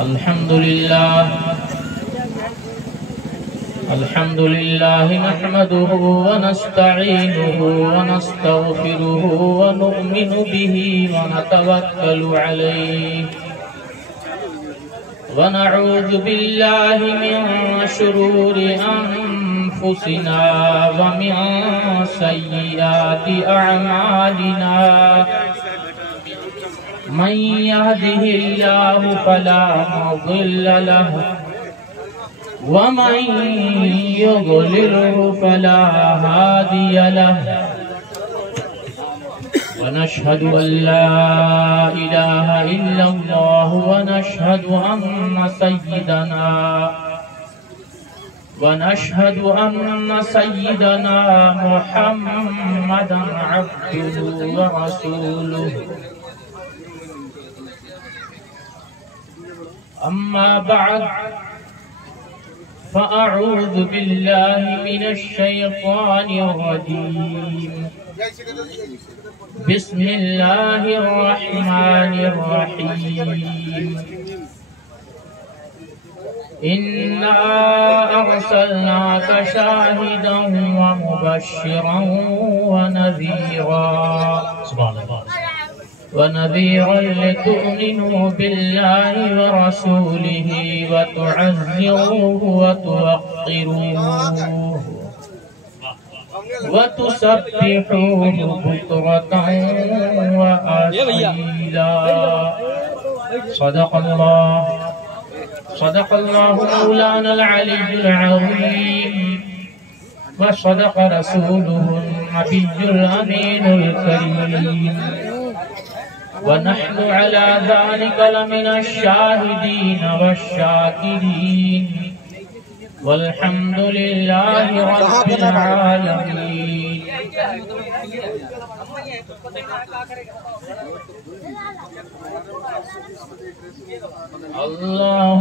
الحمد لله نحمده ونستعينه ونستغفره ونؤمن به ونتوكل عليه ونعوذ بالله من شرور أنفسنا ومن سيئات أعمالنا من يهده الله فلا مضل له ومن يضلله فلا هادي له ونشهد أن لا إله إلا الله ونشهد أن سيدنا محمدا عبده ورسوله أما بعد فأعوذ بالله من الشيطان الرجيم بسم الله الرحمن الرحيم إنا أرسلناك شاهدا ومبشرا ونذيرا لتؤمنوا بالله ورسوله وتعزروه وتوقروه وتسبحوه بكرة وأصيلا. صدق الله مولانا العلي العظيم وصدق رسوله النبي الأمين الكريم ونحن على ذلك لمن الشاهدين والشاكرين والحمد لله رب العالمين. الله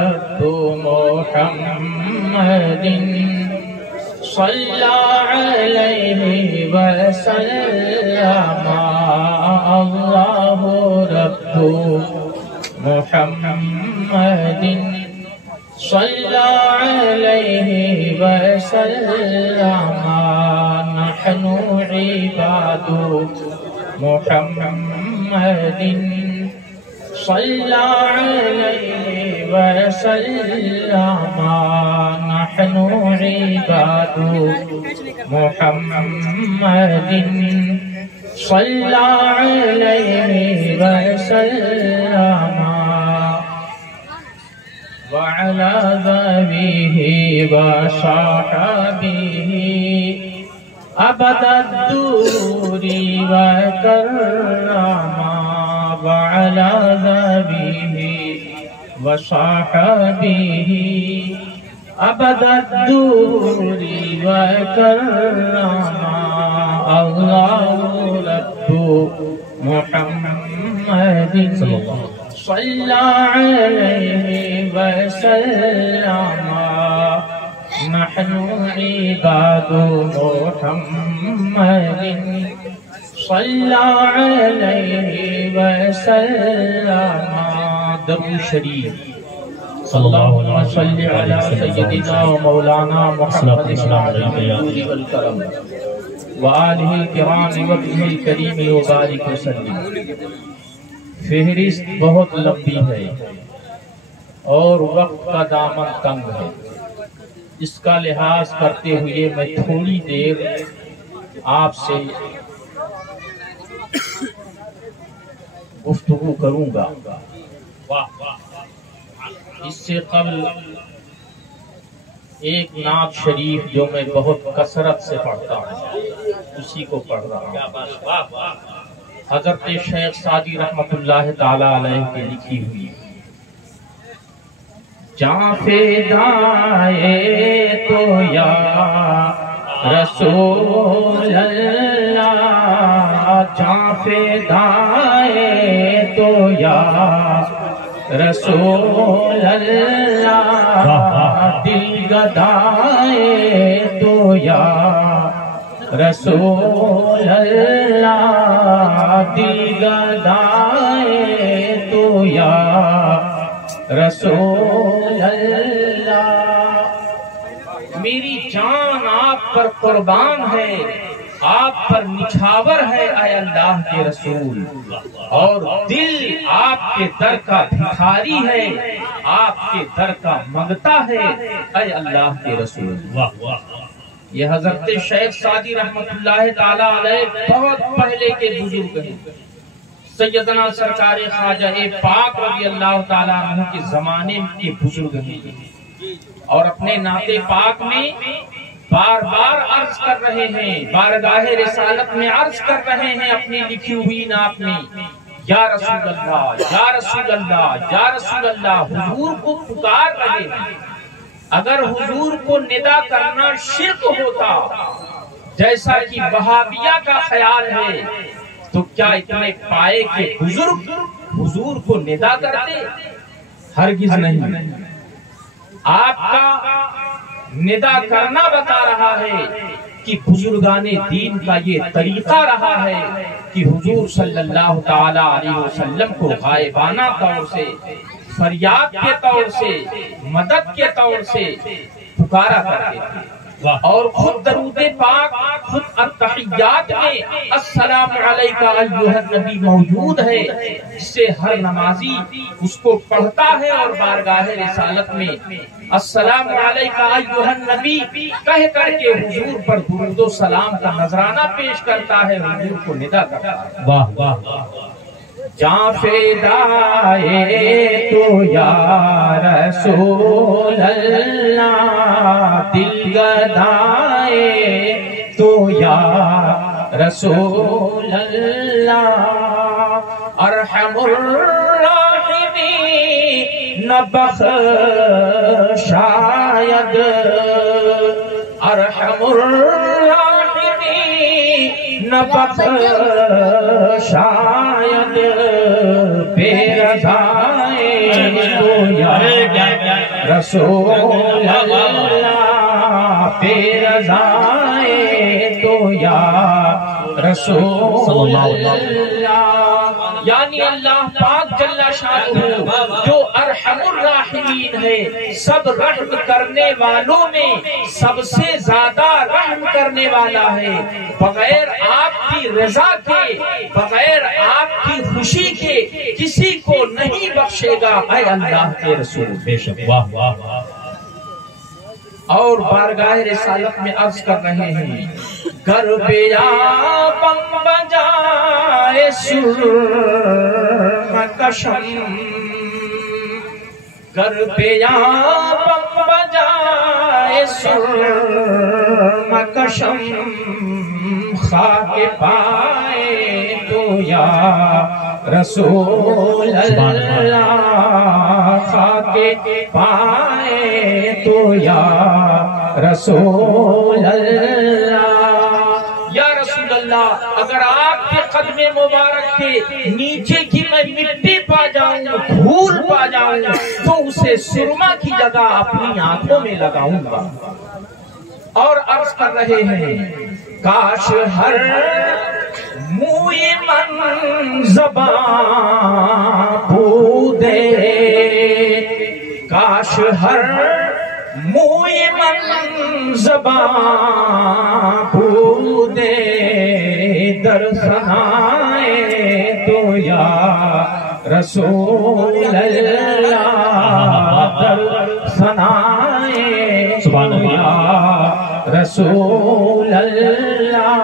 رب محمد صلى عليه وسلم. الله رب محمد صلى عليه وسلم. نحن عباد محمد صلى عليه وسلم. نحن عباد محمد صلى عليه وسلم. وعلى ذويه وصحبه أبد الدور وكرما. وعلى ذويه وصحبه أبد الدور وكرما. الله رب محمد صلى عليه وسلم. نحن عباد محمد صلى عليه وسلم. درود شریف اللهم صل على سيدنا ومولانا محمد والكرم وآلہ الکرام وابنہ الکریم وبارک وسلم. فہرست بہت لمبی ہے اور وقت کا دامن تنگ ہے. اس کا لحاظ کرتے ہوئے میں تھوڑی دیر آپ سے گفتگو کروں گا. اس سے قبل ایک نعت شریف جو میں بہت کثرت سے پڑھتا ہوں اسی کو پڑھ رہا ہوں. حضرت شیخ سعدی رحمت اللہ تعالی علیہ کی لکھی ہوئی. جاں فدائے تو یا رسول اللہ. جاں فدائے تو یا رسول اللہ. دل گدائے تو یا رسول اللہ. دل گدائے تو یا رسول اللہ، میری جان آپ پر قربان ہے، آپ پر نچھاور ہے اے اللہ کے رسول، اور دل آپ کے در کا بھکاری ہے، آپ کے در کا منگتا ہے اے اللہ کے رسول۔ یہ حضرت شیخ سعدی رحمت اللہ تعالی علیہ بہت پہلے کے بزرگ ہیں، سیدنا سرکار خواجہ پاک رضی اللہ تعالیٰ عنہ کے زمانے کے بزرگ ہیں، اور اپنے نعت پاک میں بار بار عرض کر رہے ہیں، بارگاہ رسالت میں عرض کر رہے ہیں اپنی لکھی ہوئی نعت میں، یا رسول اللہ یا رسول اللہ یا رسول اللہ، حضور کو پکار رہے ہیں۔ اگر حضور کو ندا کرنا شرک ہوتا جیسا کہ وہابیہ کا خیال ہے تو کیا اتنے پائے کے بزرگ حضور کو ندا کرتے؟ ہرگز نہیں۔ آپ کا ندا کرنا بتا رہا ہے کہ بزرگان دین کا یہ طریقہ رہا ہے کہ حضور صلی اللہ تعالی علیہ وسلم کو غائبانہ طور سے، فریاد کے طور سے، مدد کے طور سے پکارا کرتے تھے، اور خود درود پاک، خود التحیات میں السلام علیکہ ایھا النبی موجود ہے، جس سے ہر نمازی اس کو پڑھتا ہے، اور بارگاہ رسالت میں السلام علیکہ ایھا النبی کہہ کر کے حضور پر درود و سلام کا نذرانہ پیش کرتا ہے، حضور کو ندا کرتا ہے۔ واہ واہ واہ، جاں فدائے تو یا رسول اللہ، دل گدائے تو یا رسول اللہ، ارحم الراحمین بخشاید، ارحم الراحمین بخشاید، بے رضائے تو یا رسول اللہ، بے رضائے تو یا رسول اللہ۔ یعنی اللہ پاک جل شانہ جو ارحم الراحمین ہے، سب رحم کرنے والوں میں سب سے زیادہ رحم کرنے والا ہے، بغیر آپ کی رضا کے، بغیر آپ کی خوشی کے کسی کو نہیں بخشے گا اے اللہ کے رسول۔ بے شک، واہ واہ واہ۔ اور بارگاہ رسالت میں عرض کر رہے ہیں، گر بیابم بجائے سرم کشم، گر بیابم بجائے سرم کشم، خاک پائے تو یا رسول اللہ، خاک پائے تو یا رسول اللہ۔ یا رسول اللہ، اگر آپ کے قدم مبارک کے نیچے کی میں مٹی پا جاؤں، دھول پا جاؤں، تو اسے سرما کی جگہ اپنی آنکھوں میں لگاؤں گا۔ اور عرض کر رہے ہیں، کاش ہر موئی من زباں بو دے، کاش ہر موئی من زباں بو دے، در ثنائے تو یا رسول اللہ، در ثنائے تو یا رسول اللہ۔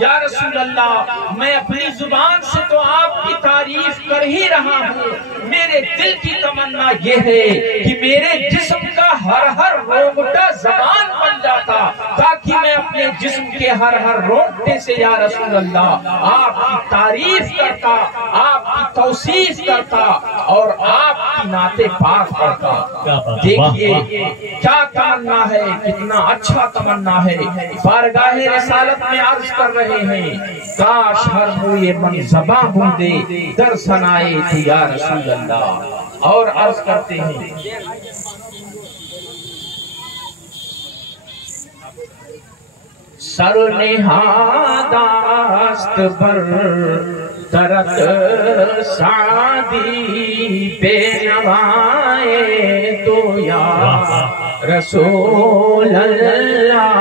یا رسول اللہ، میں اپنی زبان سے تو آپ کی تعریف کر ہی رہا ہوں، میرے دل کی تمنا یہ ہے کہ میرے جسم کا ہر ہر رونگٹا زبان بن جاتا، تاکہ میں اپنے جسم کے ہر ہر رونگٹے سے یا رسول اللہ آپ کی تعریف کرتا، آپ کی توصیف کرتا، اور آپ کی نعت پاک پڑھتا۔ دیکھیے کیا تمنا ہے، کتنا اچھا تمنا ہے۔ بارگاہ رسالت میں عرض کر رہے ہیں، کاش ہر موئے من زباں بوندے، در ثنائے تو یا رسول اللہ۔ اور عرض کرتے ہیں، سر نہاد است بر درد سعدی بے نوائے تو یا رسول اللہ۔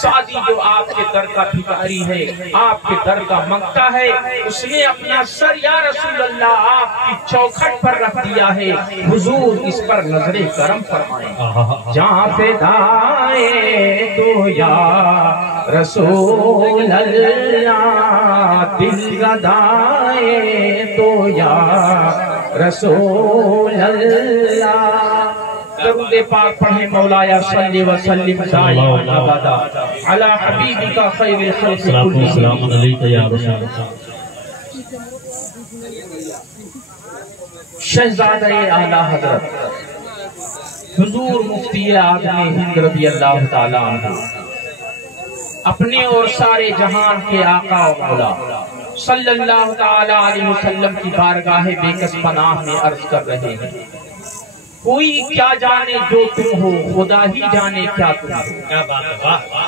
سعدی جو آپ کے در کا بھکاری ہے، آپ کے در کا منگتا ہے، اس نے اپنا سر یا رسول اللہ آپ کی چوکھٹ پر رکھ دیا ہے، حضور اس پر نظر کرم فرمائیں۔ جہاں فدائے تو یا رسول اللہ، دل گدائے تو یا رسول اللہ۔ درود پاک پڑھیں مولایا صلی وسلم دائما ابدا علی حبیبک خیر الخلق کلہم۔ سلام علیک یا رسول اللہ۔ شہزادہ اعلیٰ حضرت حضور مفتی اعظم ہند رضی اللہ تعالیٰ عنہ اپنے اور سارے جہان کے آقا و مولا صلی اللہ تعالیٰ علیہ وسلم کی بارگاہ بے کس پناہ میں عرض کر رہے ہیں، کوئی کیا جانے جو تم ہو، خدا ہی جانے کیا تم ہو۔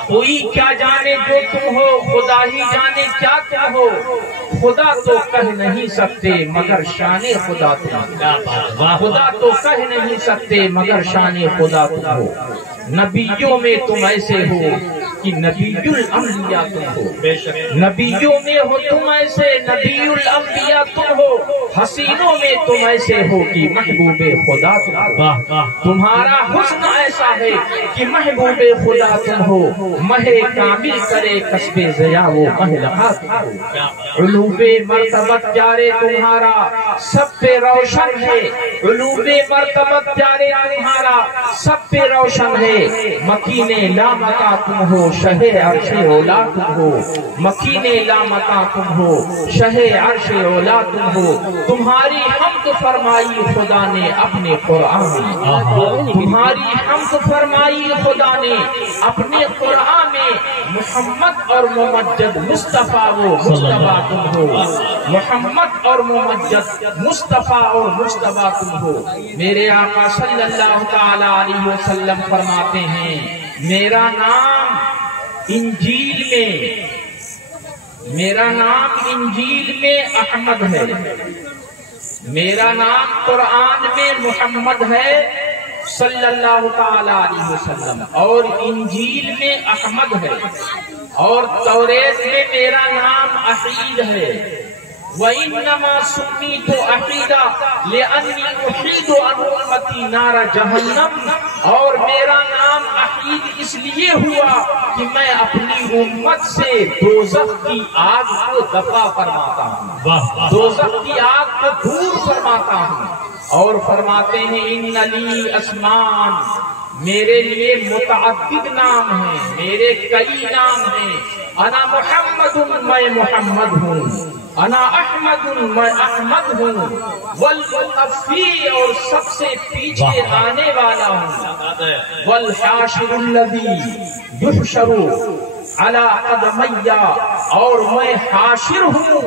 کوئی کیا جانے جو تم ہو، خدا ہی جانے کیا تم ہو۔ خدا تو کہہ نہیں سکتے مگر شان خدا تم ہو۔ خدا تو کہہ نہیں سکتے مگر شان خدا تم ہو۔ نبیوں میں تم ایسے ہو کہ نبی الانبیاء تم ہو۔ نبیوں میں ہو تم ایسے، نبی الانبیاء تم ہو۔ حسینوں میں تم ایسے ہو کہ محبوب خدا تم ہو۔ تمہارا حسن ایسا ہے کہ محبوب خدا تم ہو۔ مہ کامل کرے کسب ضیا وہ مہلہا تم ہو۔ علوم مرتبت پیارے تمہارا سب پہ روشن ہے۔ علوم مرتبت پیارے تمہارا سب پہ روشن ہے۔ مکین لامکا تم ہو، شہ عرش اولا تم ہو۔ مکین لامکا تم ہو، شہ عرش اولا تم ہو۔ تمہاری حمد فرمائی خدا نے اپنے قرآن میں، تمہاری حمد فرمائی خدا نے اپنے قرآن میں۔ محمد اور ممجد مصطفیٰ وہ مصطفیٰ تم ہو۔ محمد اور ممجد مصطفیٰ اور مصطفیٰ تم ہو۔ میرے آقا صلی اللہ تعالیٰ علیہ وسلم فرماتے ہیں، میرا نام انجیل میں، میرا نام انجیل میں احمد ہے، میرا نام قرآن میں محمد ہے صلی اللہ تعالی علیہ وسلم، اور انجیل میں احمد ہے، اور توریت میں میرا نام احید ہے۔ وَإِنَّمَا سُمِّيتُ أَحِيدًا لِأَنِّي أُحِيدُ عَنْ أُمَّتِي نَارَ جَهَنَّمَ، اور میرا نام احید اس لیے ہوا کہ میں اپنی امت سے دوزخ کی آگ کو دفع فرماتا ہوں، دوزخ کی آگ کو دور فرماتا ہوں۔ اور فرماتے ہیں ان لی اسمان، میرے لیے متعدد نام ہیں، میرے کئی نام ہیں۔ انا محمد، میں محمد ہوں۔ انا احمد، میں احمد ہوں۔ والمتوفی، اور سب سے پیچھے آنے والا ہوں۔ والحاشر الذی یحشر علی قدمی، اور میں حاشر ہوں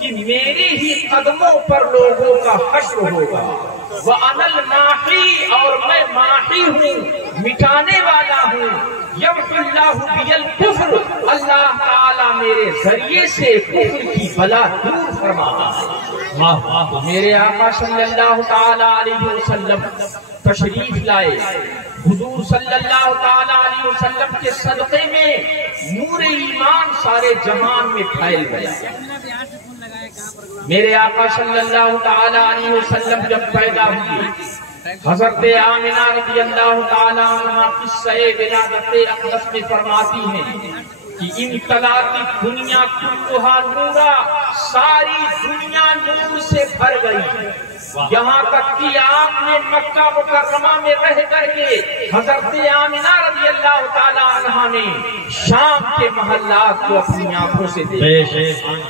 کہ میرے ہی قدموں پر لوگوں کا حشر ہوگا۔ وَأَنَا الْمَاحِي، اور میں ماحی ہوں، مٹانے والا ہوں۔ یمحو اللہ بی الکفر، اللہ تعالیٰ میرے ذریعے سے کفر کی بلا دور فرماتا ہے۔ میرے آقا صلی اللہ تعالیٰ علیہ وسلم تشریف لائے، حضور صلی اللہ تعالیٰ علیہ وسلم کے صدقے میں نور ایمان سارے جہان میں پھیل گیا۔ میرے آقا صلی اللہ تعالیٰ علیہ وسلم جب پیدا ہوئے، حضرت آمنہ رضی اللہ تعالیٰ عنہ قصہ ولادت اقدس میں فرماتی ہیں کہ امتلأت دنیا کلھا نورا، ساری دنیا نور سے بھر گئی، یہاں تک کہ آپ نے مکہ مکرمہ میں رہ کر کے حضرت آمنہ رضی اللہ تعالیٰ عنہ نے شام کے محلات کو اپنی آنکھوں سے دیکھا۔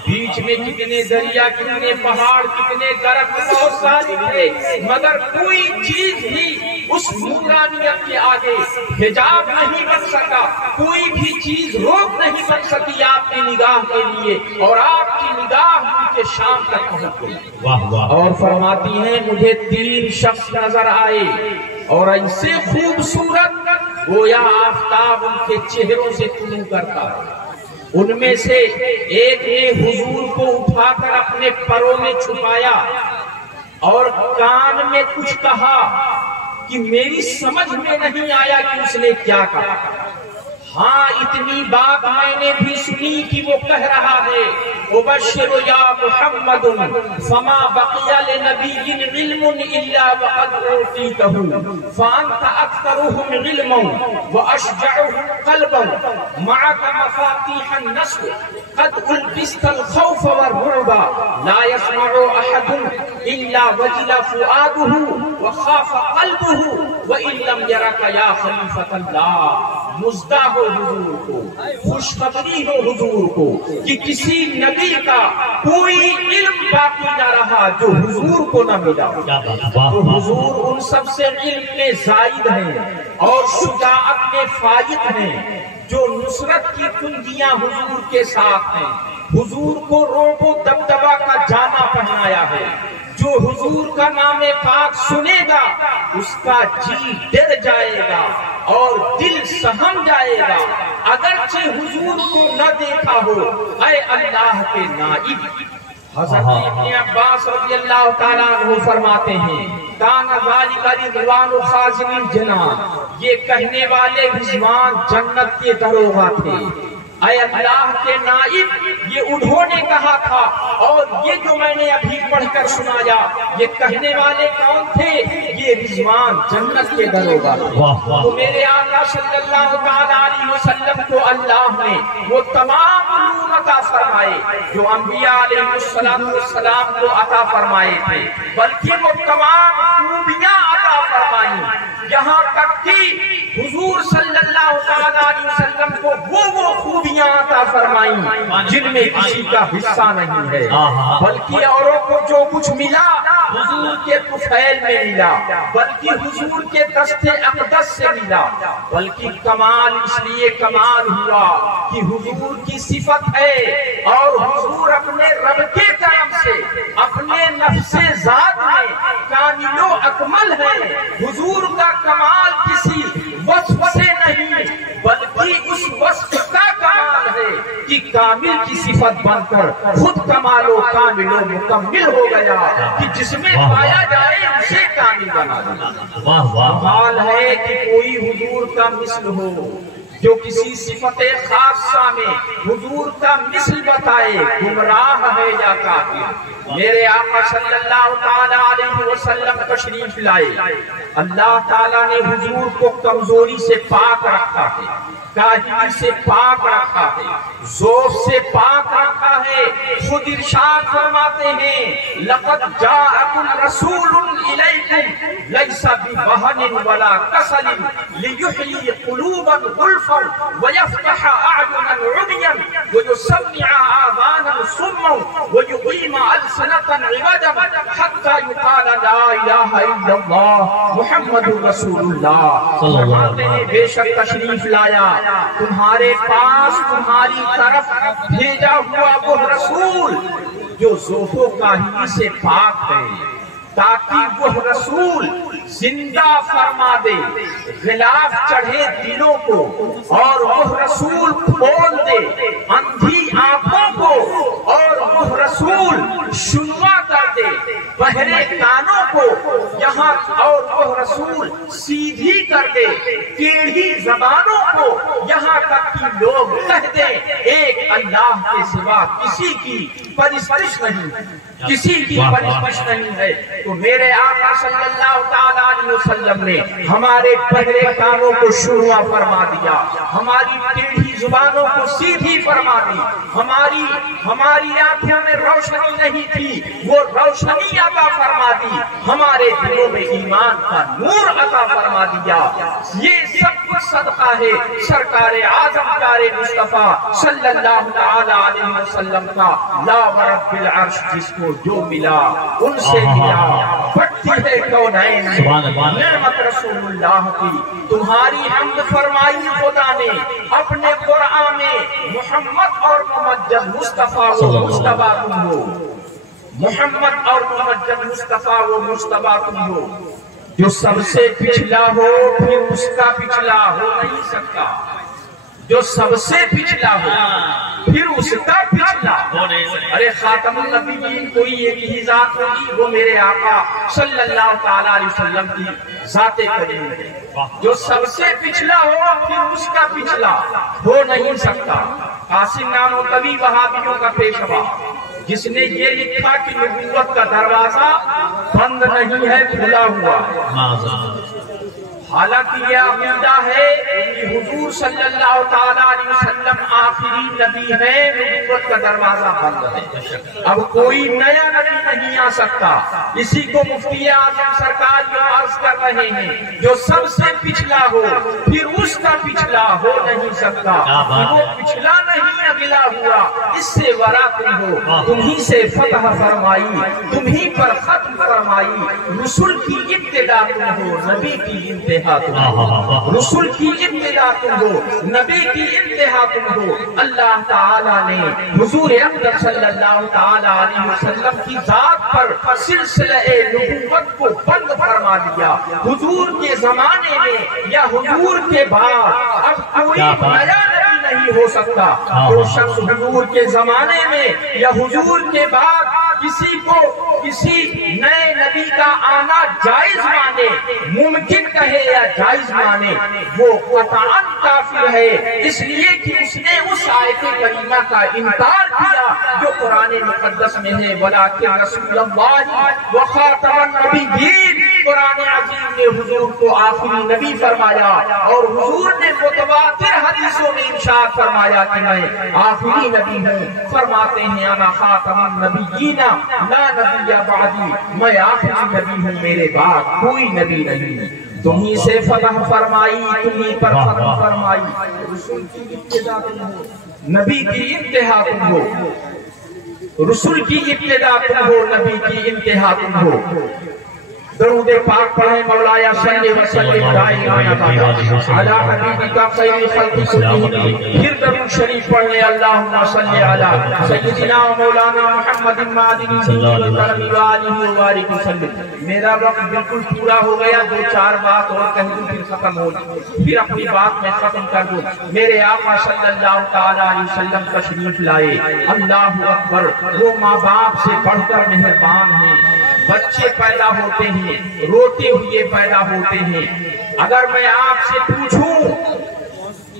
بیچ میں کتنے دریا، کتنے پہاڑ، کتنے درخت، بہت ساری تھے، مگر کوئی چیز بھی اس نورانیت کے آگے حجاب نہیں بن سکا، کوئی بھی چیز روک نہیں بن سکی آپ کی نگاہ کے لیے، اور آپ کی نگاہ ان کے شام تک پہنچ گئی۔ اور فرماتی ہیں مجھے 3 شخص نظر آئے، اور ایسے خوبصورت گویا آفتاب ان کے چہروں سے طلوع کرتا ہے۔ ان میں سے ایک نے حضور کو اٹھا کر اپنے پروں میں چھپایا اور کان میں کچھ کہا کہ میری سمجھ میں نہیں آیا کہ اس نے کیا کہا. ہاں اتنی بات میں نے بھی سنی کہ وہ کہہ رہا ہے ابشر یا محمد فما بقي لنبي علم الا وقد اوتيته فانت اكثرهم علما واشجعهم قلبا معك مفاتيح النصر قد البست الخوف والرعب لا يسمع احد الا وجل فؤاده وخاف قلبه وان لم يرك يا خليفة الله. مزدہ ہو حضور کو، خوشخبری ہو حضور کو کہ کسی نبی کا کوئی علم باقی نہ رہا جو حضور کو نہ ملا. تو حضور ان سب سے علم میں زائد ہیں اور شجاعت میں فائق ہیں. جو نصرت کی کنجیاں حضور کے ساتھ ہیں. حضور کو رعب و دبدبا کا جامہ پہنایا ہے. جو حضور کا نام پاک سنے گا اس کا جی ڈر جائے گا اور دل سہم جائے گا اگرچہ حضور کو نہ دیکھا ہو. اے اللہ کے نائب. حضرت ابن عباس رضی اللہ تعالیٰ عنہ فرماتے ہیں کان ذالک رضوان خازن الجنان. یہ کہنے والے رضوان جنت کے دروغہ تھے. اے اللہ کے نائب یہ انہوں نے کہا تھا اور یہ جو میں نے ابھی پڑھ کر سنایا یہ کہنے والے کون تھے؟ یہ رضوان جنت کے دروغہ تھے. تو میرے آقا صلی اللہ تعالیٰ علیہ وسلم کو اللہ نے وہ تمام علوم عطا فرمائے جو انبیاء علیہ السلام کو عطا فرمائے تھے، بلکہ وہ تمام خوبیاں عطا فرمائیں یہاں تک کہ حضور صلی اللہ تعالیٰ علیہ وسلم کو وہ خوبیاں عطا فرمائیں جن میں کسی کا حصہ نہیں ہے، بلکہ اوروں کو جو کچھ ملا حضور کے طفیل میں ملا، بلکہ حضور کے دست اقدس سے ملا. بلکہ کمال اس لیے کمال ہوا کہ حضور کی صفت ہے اور حضور اپنے رب کے کرم سے اپنے نفس ذات میں کامل و اکمل ہے. حضور کا کمال کسی وصف سے نہیں بلکہ اس وصف کا کمال ہے کہ کامل کی صفت بن کر خود کمال و کامل و مکمل ہو گیا کہ جس میں پایا جائے اسے کامل بنا دیا. حال ہے کہ کوئی حضور کا مثل ہو جو کسی صفت خاصہ میں حضور کا مثل بتائے گمراہ ہے یا کافر. میرے آقا صلی اللہ تعالیٰ علیہ وسلم تشریف لائے. اللہ تعالیٰ نے حضور کو کمزوری سے پاک رکھا ہے، کاہلی سے پاک رکھا ہے، ذوق سے پاک رکھا ہے. خود ارشاد فرماتے ہیں لقد جاءکم رسول الیکم لیس بوہن ولا کسل لیحیی قلوبا غلفا ویفتح اعینا عمیا ویسمع آذانا صما ویقیم السنتا عوجا حتی یقال لا الہ الا اللہ محمد رسول اللہ. فرماتے ہیں بے شک تشریف لایا تمہارے پاس تمہاری طرف بھیجا ہوا وہ رسول جو ذوق و کاہلی سے پاک ہے، تاکہ وہ رسول زندہ فرما دے غلاف چڑھے دلوں کو، اور وہ رسول کھول دے اندھی آنکھوں کو، اور وہ رسول شنوا کر دے بہرے کانوں کو یہاں، اور وہ رسول سیدھی کر دے ٹیڑھی زبانوں کو یہاں تک کہ لوگ کہہ دیں ایک اللہ کے سوا کسی کی پرستش نہیں، کسی کی پرستش نہیں ہے. تو میرے آقا صلی اللہ تعالیٰ علیہ وسلم نے ہمارے بہرے کانوں کو شنوا فرما دیا، ہماری ٹیڑھی زبانوں کو سیدھی فرما دی، ہماری آنکھوں میں روشنی نہیں تھی وہ روشنی عطا فرما دی، ہمارے دلوں میں ایمان کا نور عطا فرما دیا. یہ سب کچھ صدقہ ہے سرکار اعظم پیارے مصطفیٰ صلی اللہ تعالیٰ علیہ وسلم کا. لا ورب العرش جس کو جو ملا ان سے ملا، بڑھتی ہے کونین نعمت رسول اللہ کی. تمہاری حمد فرمائی خدا نے اپنے قرآن میں محمد اور ممجد مصطفیٰ و مصطفیٰ تم ہو، محمد اور ممجد مصطفیٰ و مصطفیٰ تم ہو. جو سب سے پچھلا ہو پھر اس کا پچھلا ہو نہیں سکتا، جو سب سے پچھلا ہو پھر اس کا پچھلا. ارے خاتم النبیین کوئی ایک ہی ذات ہوگی، وہ میرے آقا صلی اللہ تعالی علیہ وسلم کی ذات کریم ہے. جو سب سے پچھلا ہو پھر اس کا پچھلا ہو نہیں سکتا. قاسم نانوتوی وہابیوں کا پیشوا، جس نے یہ لکھا کہ نبوت کا دروازہ بند نہیں ہے، کھلا ہوا ہے. حالانکہ یہ عقیدہ ہے کہ حضور صلی اللہ تعالیٰ علیہ وسلم آخری نبی ہے، نبوت کا دروازہ بند ہے. اب کوئی نیا نبی نہیں آ سکتا. اسی کو مفتی اعظم سرکار یہ عرض کر رہے ہیں، جو سب سے پچھلا ہو پھر اس کا پچھلا ہو نہیں سکتا. وہ پچھلا نہیں اگلا ہوا، اس سے ورا تم ہو، تمہیں سے فتح فرمائی، تمہیں پر ختم فرمائی. رسول کی ابتدا تم ہو، نبی کی انتہا تم ہو. رسول کی ابتدا تم ہو، نبی کی انتہا تم ہو. اللہ تعالیٰ نے حضور اقدس صلی اللہ تعالیٰ علیہ وسلم کی ذات پر سلسلہ نبوت کو بند فرما دیا. حضور کے زمانے میں یا حضور کے بعد اب کوئی نیا نبی نہیں ہو سکتا. جو شخص حضور کے زمانے میں یا حضور کے بعد کسی کو کسی نئے نبی کا آنا جائز مانے، ممکن کہے یا جائز مانے، وہ قطعاً کافر ہے. اس لیے کہ اس نے اس آیت کریمہ کا انکار کیا جو قرآن مقدس میں ہے، وَلَٰكِن رَسُولَ اللَّهِ وَخَاتَمَ النَّبِيِّينَ. قرآن عظیم نے حضور کو آخری نبی فرمایا، اور حضور نے متواتر حدیثوں میں ارشاد فرمایا کہ میں آخری نبی ہوں. فرماتے ہیں انا خاتم النبیین لا نبی بعدی، میں آخری نبی ہوں، میرے بعد کوئی نبی نہیں. تمہیں سے فتح فرمائی، تمہیں پر فتح فرمائی. رسول کی ابتدا تم ہو، نبی کی انتہا تم ہو. رسول کی ابتدا تم ہو، نبی کی انتہا تم ہو. درود پاک پڑھیں مولایا صلی وسلم دائما ابدا علی حبیبک خیر خلق کلہم. پھر درود شریف پڑھ لیں، اللہم صلی علی سیدنا مولانا محمد معدنی کرم والہ وبارک وسلم. میرا وقت بالکل پورا ہو گیا، دو چار بات اور کہہ دوں پھر ختم ہو جائے، پھر اپنی بات میں ختم کر دوں. میرے آقا صلی اللہ تعالی علیہ وسلم تشریف لائے. اللہ اکبر. وہ ماں باپ سے بڑھ کر مہربان ہیں. بچے پیدا ہوتے ہیں، روتے ہوئے پیدا ہوتے ہیں. اگر میں آپ سے پوچھوں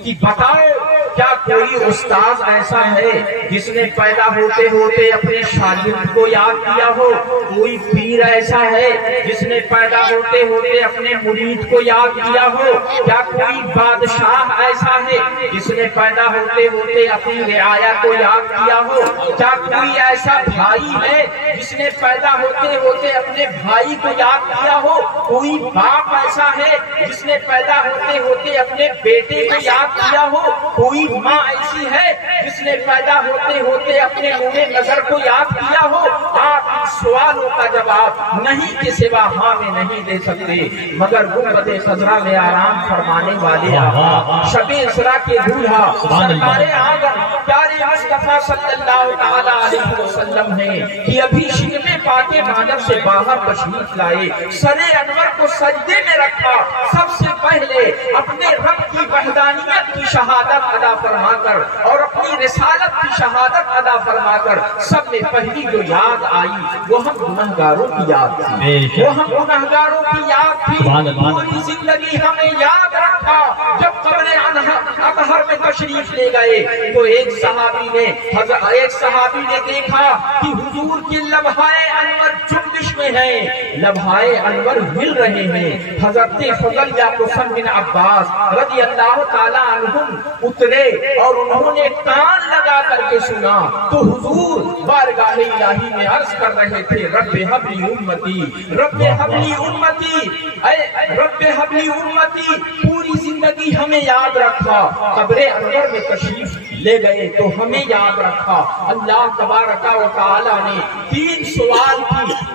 کہ بتاؤ کیا کوئی استاذ ایسا ہے جس نے پیدا ہوتے ہوتے اپنے شاگرد کو یاد کیا ہو؟ کوئی پیر ایسا ہے جس نے پیدا ہوتے ہوتے اپنے مرید کو یاد کیا ہو؟ کیا کوئی بادشاہ ایسا ہے جس نے پیدا ہوتے ہوتے اپنی رعایا کو یاد کیا ہو؟ کیا کوئی ایسا بھائی ہے جس نے پیدا ہوتے ہوتے اپنے بھائی کو یاد کیا ہو؟ کوئی باپ ایسا ہے جس نے پیدا ہوتے ہوتے اپنے بیٹے کو یاد کیا ہو؟ کوئی ماں ایسی ہے جس نے پیدا ہوتے ہوتے اپنے نور نظر کو یاد کیا ہو؟ آپ ان سوالوں کا جواب نہیں کے سوا ہاں میں نہیں دے سکتے، مگر گنبد خضرا میں آرام فرمانے والے آقا، شب اسرا کے دولہا، سرکار آدم پیارے مصطفیٰ صلی اللہ تعالی علیہ وسلم ہیں کہ ابھی شکم پاک مادر سے باہر تشریف لائے. سر انور کو سجدے میں رکھا. سب سے پہلے اپنے رب کی وحدانیت کی شہادت ادا فرما کر اور اپنی رسالت کی شہادت ادا فرما کر سب میں پہلی جو یاد آئی وہ ہم گنہگاروں کی یاد تھی. وہ ہم گنہگاروں کی یاد تھی. پوری زندگی ہمیں یاد رکھا. جب قبر اطہر میں تشریف لے گئے تو ایک صحابی نے دیکھا کہ حضور کی لمحۂ انور جنبش میں ہیں، لمحۂ انور ہل رہے ہیں. حضرت فضل یا قسم بن عباس رضی اللہ تعالیٰ عنہم اترے اور انہوں نے کان لگا کر کے سنا تو حضور بارگاہ الہی میں عرض کر رہے تھے، رب حبلی امتی، رب حبلی امتی، اے رب حبلی امتی. پوری زندگی ہمیں یاد رکھا. قبر انور میں تشریف لے گئے تو ہمیں یاد رکھا. اللہ تبارک و تعالی نے 3 سوال کی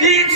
3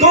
2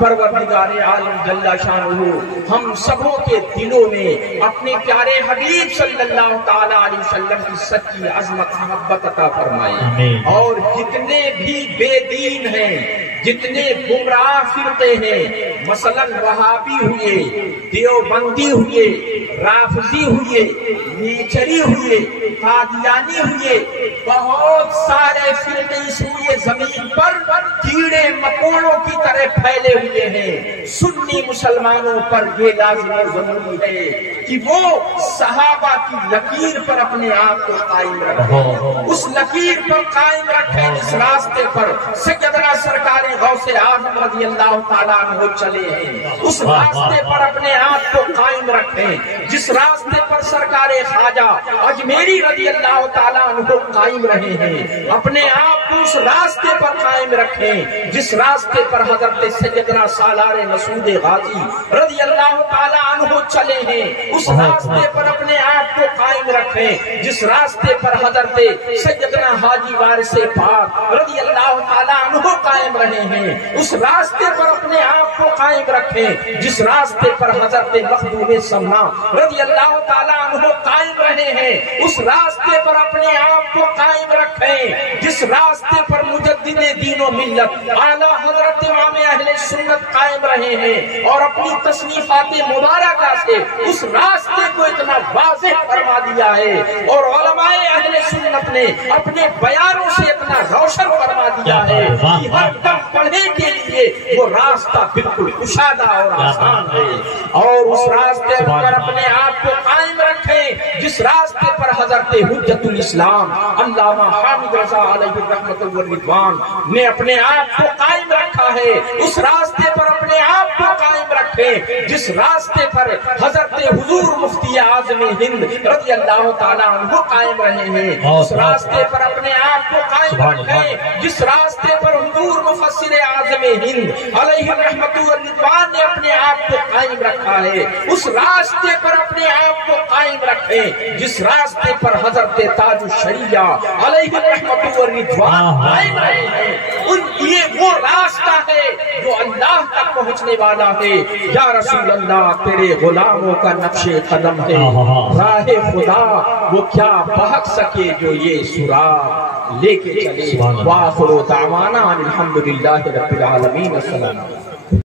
پروردگار عالم جل شانہ ہم سبوں کے دلوں میں اپنے پیارے حبیب صلی اللہ تعالی علیہ وسلم کی سچی عظمت محبت عطا فرمائے، اور جتنے بھی بے دین ہیں، جتنے گمراہ فرقے ہیں، مثلا وہابی ہوئے، دیوبندی ہوئے، رافضی ہوئے، نیچری ہوئے، قادیانی ہوئے، بہت سارے فرقے اس ہوئے زمین پر کیڑے مکوڑوں کی طرح پھیلے ہوئے ہیں، سنی مسلمانوں پر یہ لازم و ضروری ہے کہ وہ صحابہ کی لکیر پر اپنے آپ کو قائم رکھیں، اس لکیر پر قائم رکھیں جس راستے پر سیدنا سرکار غوث اعظم رضی اللہ تعالیٰ عنہ چلے ہیں، اس راستے پر اپنے آپ کو قائم رکھیں جس راستے پر سرکار خواجہ اجمیری رضی اللہ تعالیٰ عنہ قائم رہے ہیں، اپنے آپ کو اس راستے پر قائم رکھیں جس راستے پر حضرت سیدنا سالار مسعود غازی رضی اللہ تعالیٰ عنہ چلے ہیں، اس راستے پر اپنے آپ کو قائم رکھیں جس راستے پر حضرت سیدنا حاجی وارث پاک رضی اللہ تعالیٰ عنہ قائم رہے ہیں، اس راستے پر اپنے آپ کو قائم رکھیں جس راستے پر حضرت مخدوم سمنا رضی اللہ تعالیٰ عنہ قائم رہے ہیں، اس راستے پر اپنے آپ کو قائم رکھیں جس راستے پر مجدد دین و ملت اعلیٰ حضرت امام اہل سنت قائم رہے ہیں، اور اپنی تصنیفات مبارکہ سے اس راستے کو اتنا واضح فرما دیا ہے، اور علماء اہل سنت نے اپنے بیانوں سے اتنا روشن فرما دیا ہے کہ ہر دم پڑھنے کے لیے وہ راستہ بالکل کشادہ اور آسان ہے، اور اس راستے پر اپنے آپ کو قائم رکھیں جس راستے پر حضرت حجت الاسلام علامہ حامد رضا علیہ الرحمۃ والرضوان نے اپنے آپ کو قائم رکھا ہے، اس راستے پر اپنے آپ کو قائم رکھیں جس راستے پر حضرت حضور مفتی اعظم ہند رضی اللہ تعالیٰ عنہ قائم رہے ہیں، اس راستے پر اپنے آپ کو قائم رکھیں جس راستے پر حضور مفسر اعظم ہند علیہ الرحمۃ والرضوان نے اپنے آپ کو قائم رکھا ہے، اس راستے پر اپنے آپ کو قائم رکھیں جس راستے پر حضرت تاج الشریعہ علیہ الرحمۃ والرضوان قائم رہے ہیں، یہ وہ راستہ ہے جو اللہ تک پہنچنے والا ہے۔ یا رسول اللہ تیرے غلاموں کا نقش قدم ہے، راہ خدا وہ کیا بہک سکے جو یہ سراغ لے کے چلے۔ وآخر دعوانا الحمدللہ رب العالمین۔ السلام علیکم۔